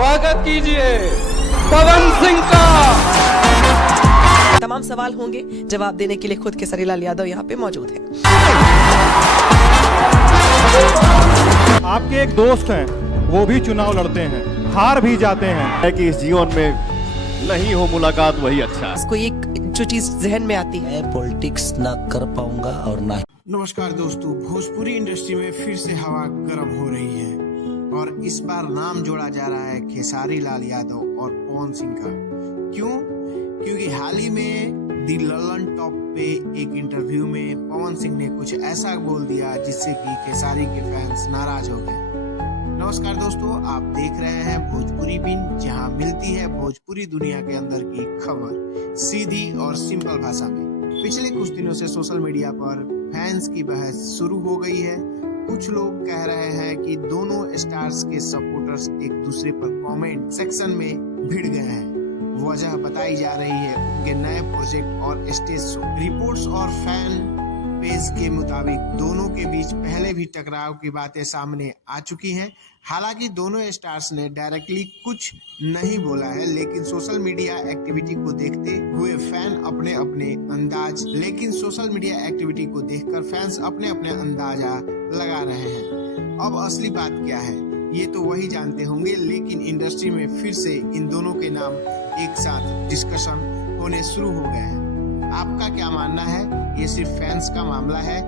स्वागत कीजिए पवन सिंह का। तमाम सवाल होंगे, जवाब देने के लिए खुद केसरी लाल यादव यहाँ पे मौजूद है। आपके एक दोस्त हैं, वो भी चुनाव लड़ते हैं, हार भी जाते हैं। कि इस जीवन में नहीं हो मुलाकात वही अच्छा है। कोई एक जो चीज जहन में आती है, मैं पॉलिटिक्स ना कर पाऊंगा और ना। नमस्कार दोस्तों, भोजपुरी इंडस्ट्री में फिर से हवा गर्म हो रही है और इस बार नाम जोड़ा जा रहा है खेसारी लाल यादव और पवन सिंह का। क्यों? क्योंकि हाल ही में दी ललन टॉप पे एक इंटरव्यू में पवन सिंह ने कुछ ऐसा बोल दिया जिससे कि खेसारी के फैंस नाराज हो गए। नमस्कार दोस्तों, आप देख रहे हैं भोजपुरी बिन, जहां मिलती है भोजपुरी दुनिया के अंदर की खबर सीधी और सिंपल भाषा में। पिछले कुछ दिनों से सोशल मीडिया पर फैंस की बहस शुरू हो गई है। कुछ लोग कह रहे हैं कि दोनों स्टार्स के सपोर्टर्स एक दूसरे पर कमेंट सेक्शन में भिड़ गए हैं। वजह बताई जा रही है उनके नए प्रोजेक्ट और स्टेज शो। रिपोर्ट्स और फैन पेज के मुताबिक दोनों के बीच पहले भी टकराव की बातें सामने आ चुकी हैं। हालांकि दोनों स्टार्स ने डायरेक्टली कुछ नहीं बोला है, लेकिन सोशल मीडिया एक्टिविटी को देखते हुए फैन अपने अपने अंदाजा लगा रहे हैं। अब असली बात क्या है ये तो वही जानते होंगे, लेकिन इंडस्ट्री में फिर से इन दोनों के नाम एक साथ डिस्कशन होने शुरू हो गए हैं। आपका क्या मानना है? ये सिर्फ फैंस का मामला है